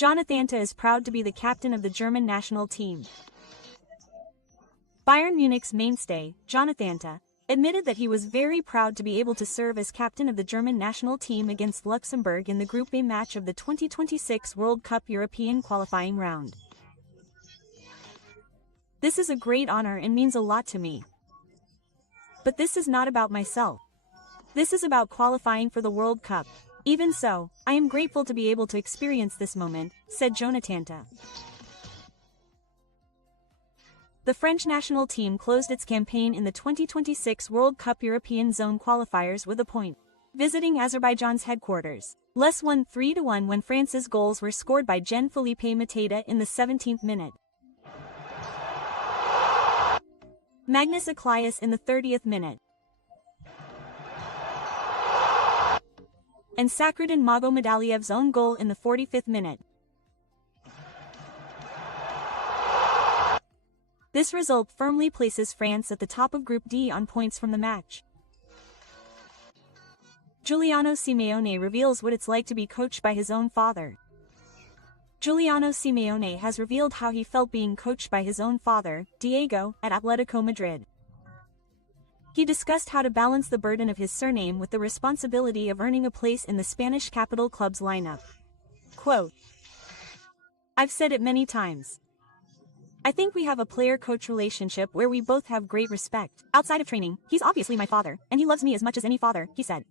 Jonathan is proud to be the captain of the German national team. Bayern Munich's mainstay, Jonathan, admitted that he was very proud to be able to serve as captain of the German national team against Luxembourg in the Group A match of the 2026 World Cup European qualifying round. "This is a great honor and means a lot to me. But this is not about myself. This is about qualifying for the World Cup. Even so, I am grateful to be able to experience this moment," said Jonathan. The French national team closed its campaign in the 2026 World Cup European Zone qualifiers with a point, visiting Azerbaijan's headquarters. Les won 3-1 when France's goals were scored by Jean-Philippe Mateta in the 17th minute. Magnus Aklias in the 30th minute. And Sakruddin Magomedaliev's own goal in the 45th minute. This result firmly places France at the top of Group D on points from the match. Giuliano Simeone reveals what it's like to be coached by his own father. Giuliano Simeone has revealed how he felt being coached by his own father, Diego, at Atletico Madrid. He discussed how to balance the burden of his surname with the responsibility of earning a place in the Spanish capital club's lineup. Quote, "I've said it many times. I think we have a player-coach relationship where we both have great respect. Outside of training, he's obviously my father, and he loves me as much as any father," he said.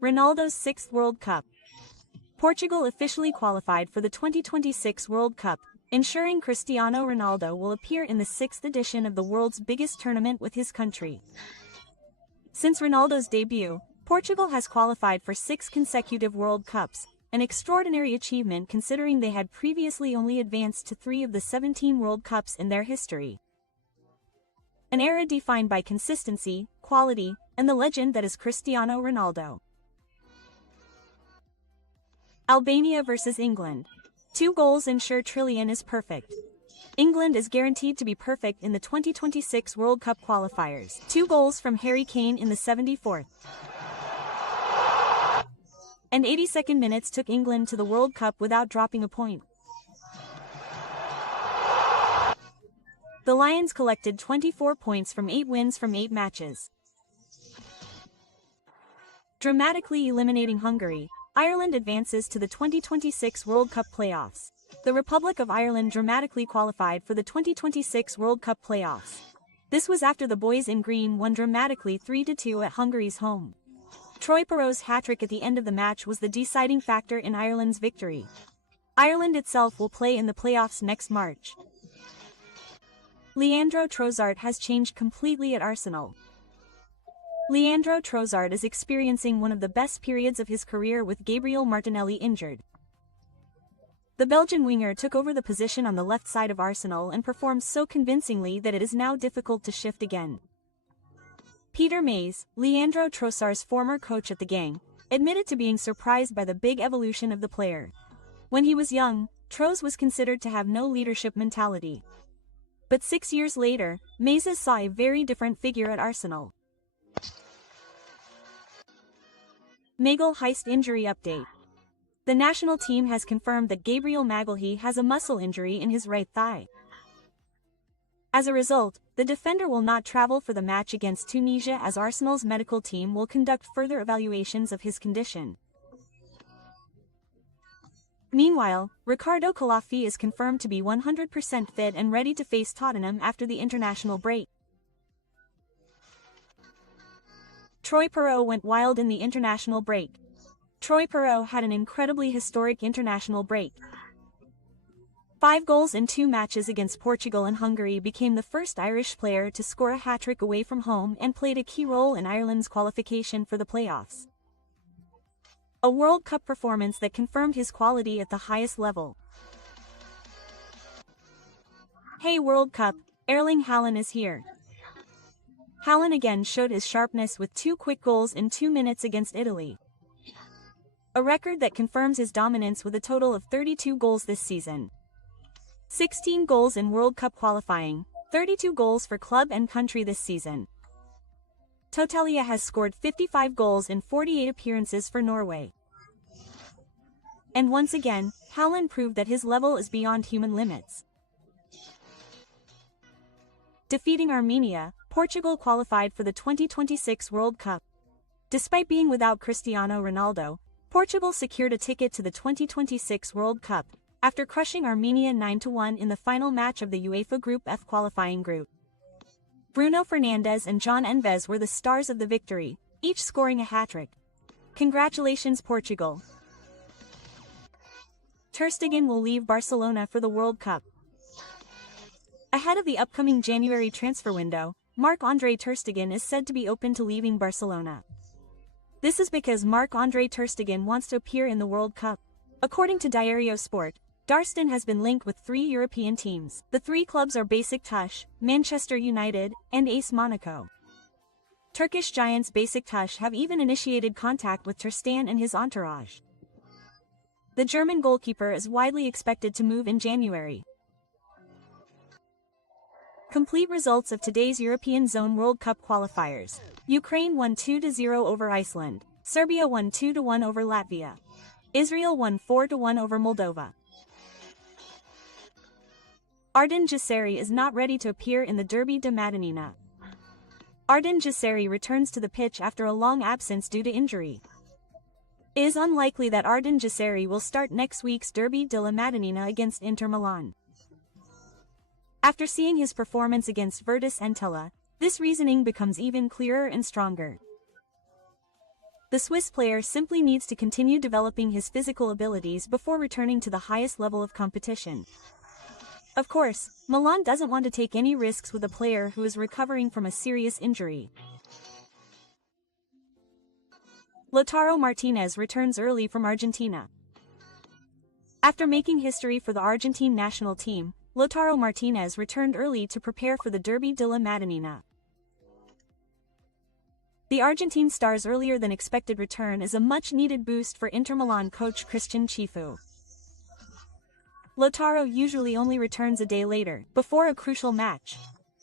Ronaldo's 6th World Cup. Portugal officially qualified for the 2026 World Cup, ensuring Cristiano Ronaldo will appear in the 6th edition of the world's biggest tournament with his country. Since Ronaldo's debut, Portugal has qualified for 6 consecutive World Cups, an extraordinary achievement considering they had previously only advanced to 3 of the 17 World Cups in their history. An era defined by consistency, quality, and the legend that is Cristiano Ronaldo. Albania vs England. 2 goals ensure Trillion is perfect. England is guaranteed to be perfect in the 2026 World Cup qualifiers. 2 goals from Harry Kane in the 74th. And 82nd minutes took England to the World Cup without dropping a point. The Lions collected 24 points from 8 wins from 8 matches. Dramatically eliminating Hungary, Ireland advances to the 2026 World Cup playoffs. The Republic of Ireland dramatically qualified for the 2026 World Cup playoffs. This was after the boys in green won dramatically 3-2 at Hungary's home. Troy Perreault's hat-trick at the end of the match was the deciding factor in Ireland's victory. Ireland itself will play in the playoffs next March. Leandro Trossard has changed completely at Arsenal. Leandro Trossard is experiencing one of the best periods of his career with Gabriel Martinelli injured. The Belgian winger took over the position on the left side of Arsenal and performed so convincingly that it is now difficult to shift again. Peter Mays, Leandro Trossard's former coach at the gang, admitted to being surprised by the big evolution of the player. When he was young, Tross was considered to have no leadership mentality. But 6 years later, Mays saw a very different figure at Arsenal. Maguire heist injury update. The national team has confirmed that Gabriel Maguire has a muscle injury in his right thigh. As a result, the defender will not travel for the match against Tunisia as Arsenal's medical team will conduct further evaluations of his condition. Meanwhile, Ricardo Calafi is confirmed to be 100% fit and ready to face Tottenham after the international break. Troy Perreault went wild in the international break. Troy Perreault had an incredibly historic international break. 5 goals in 2 matches against Portugal and Hungary became the first Irish player to score a hat-trick away from home and played a key role in Ireland's qualification for the playoffs. A World Cup performance that confirmed his quality at the highest level. Hey World Cup, Erling Haaland is here. Haaland again showed his sharpness with 2 quick goals in 2 minutes against Italy. A record that confirms his dominance with a total of 32 goals this season. 16 goals in World Cup qualifying, 32 goals for club and country this season. Totalia has scored 55 goals in 48 appearances for Norway. And once again, Haaland proved that his level is beyond human limits. Defeating Armenia, Portugal qualified for the 2026 World Cup. Despite being without Cristiano Ronaldo, Portugal secured a ticket to the 2026 World Cup, after crushing Armenia 9-1 in the final match of the UEFA Group F qualifying group. Bruno Fernandes and John Enves were the stars of the victory, each scoring a hat-trick. Congratulations Portugal! Ter Stegen will leave Barcelona for the World Cup. Ahead of the upcoming January transfer window, Marc-Andre Ter Stegen is said to be open to leaving Barcelona. This is because Marc-Andre Ter Stegen wants to appear in the World Cup. According to Diario Sport, Darsten has been linked with 3 European teams. The 3 clubs are Beşiktaş, Manchester United, and AS Monaco. Turkish giants Beşiktaş have even initiated contact with Ter Stegen and his entourage. The German goalkeeper is widely expected to move in January. Complete results of today's European Zone World Cup qualifiers. Ukraine won 2-0 over Iceland. Serbia won 2-1 over Latvia. Israel won 4-1 over Moldova. Arden Jesseri is not ready to appear in the Derby de Madonnina. Arden Jesseri returns to the pitch after a long absence due to injury. It is unlikely that Arden Jesseri will start next week's Derby de la Madonnina against Inter Milan. After seeing his performance against Virtus Entella, this reasoning becomes even clearer and stronger. The Swiss player simply needs to continue developing his physical abilities before returning to the highest level of competition. Of course, Milan doesn't want to take any risks with a player who is recovering from a serious injury. Lautaro Martinez returns early from Argentina. After making history for the Argentine national team, Lautaro Martinez returned early to prepare for the Derby de la Madonnina. The Argentine star's earlier than expected return is a much-needed boost for Inter Milan coach Christian Chifu. Lautaro usually only returns a day later, before a crucial match.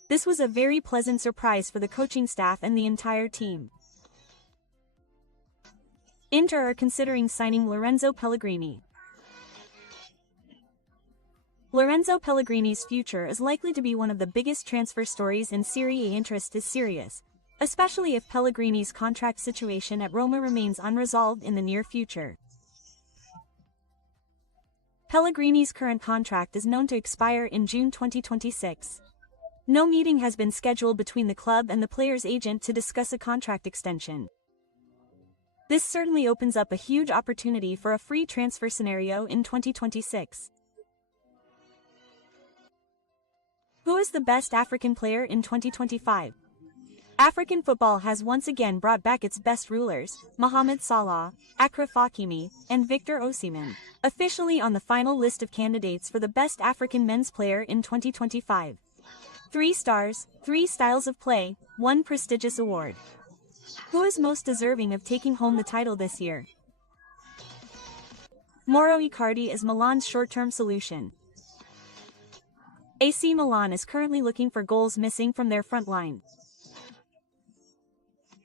This was a very pleasant surprise for the coaching staff and the entire team. Inter are considering signing Lorenzo Pellegrini. Lorenzo Pellegrini's future is likely to be one of the biggest transfer stories in Serie A. Interest is serious, especially if Pellegrini's contract situation at Roma remains unresolved in the near future. Pellegrini's current contract is known to expire in June 2026. No meeting has been scheduled between the club and the player's agent to discuss a contract extension. This certainly opens up a huge opportunity for a free transfer scenario in 2026. Who is the best African player in 2025? African football has once again brought back its best rulers, Mohamed Salah, Achraf Hakimi, and Victor Osimhen, officially on the final list of candidates for the best African men's player in 2025. 3 stars, 3 styles of play, 1 prestigious award. Who is most deserving of taking home the title this year? Mauro Icardi is Milan's short-term solution. AC Milan is currently looking for goals missing from their front line.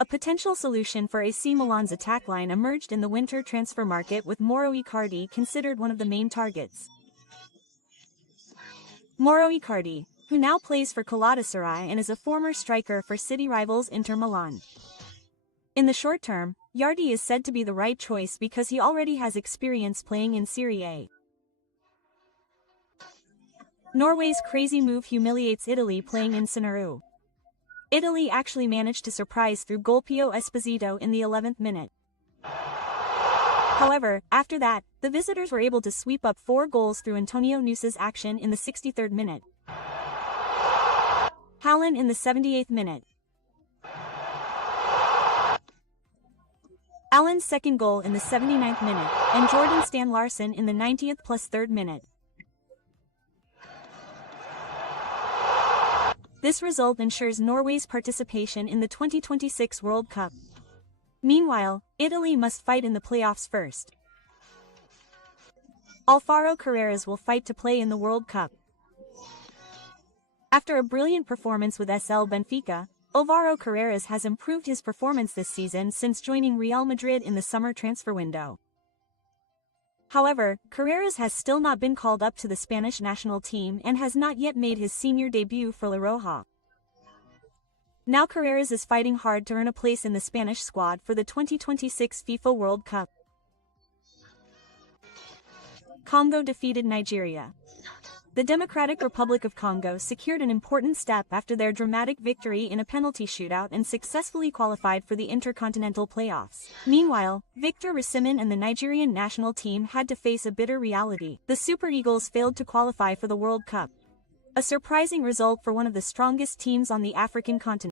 A potential solution for AC Milan's attack line emerged in the winter transfer market with Mauro Icardi considered one of the main targets. Mauro Icardi, who now plays for Galatasaray and is a former striker for city rivals Inter Milan. In the short term, Icardi is said to be the right choice because he already has experience playing in Serie A. Norway's crazy move humiliates Italy playing in Cinnaru. Italy actually managed to surprise through Golpio Esposito in the 11th minute. However, after that, the visitors were able to sweep up 4 goals through Antonio Nusa's action in the 63rd minute. Haaland in the 78th minute. Allen's second goal in the 79th minute, and Jordan Stan Larsen in the 90th plus 3rd minute. This result ensures Norway's participation in the 2026 World Cup. Meanwhile, Italy must fight in the playoffs first. Alvaro Carreras will fight to play in the World Cup. After a brilliant performance with SL Benfica, Alvaro Carreras has improved his performance this season since joining Real Madrid in the summer transfer window. However, Carreras has still not been called up to the Spanish national team and has not yet made his senior debut for La Roja. Now Carreras is fighting hard to earn a place in the Spanish squad for the 2026 FIFA World Cup. Congo defeated Nigeria. The Democratic Republic of Congo secured an important step after their dramatic victory in a penalty shootout and successfully qualified for the Intercontinental Playoffs. Meanwhile, Victor Osimhen and the Nigerian national team had to face a bitter reality. The Super Eagles failed to qualify for the World Cup. A surprising result for one of the strongest teams on the African continent.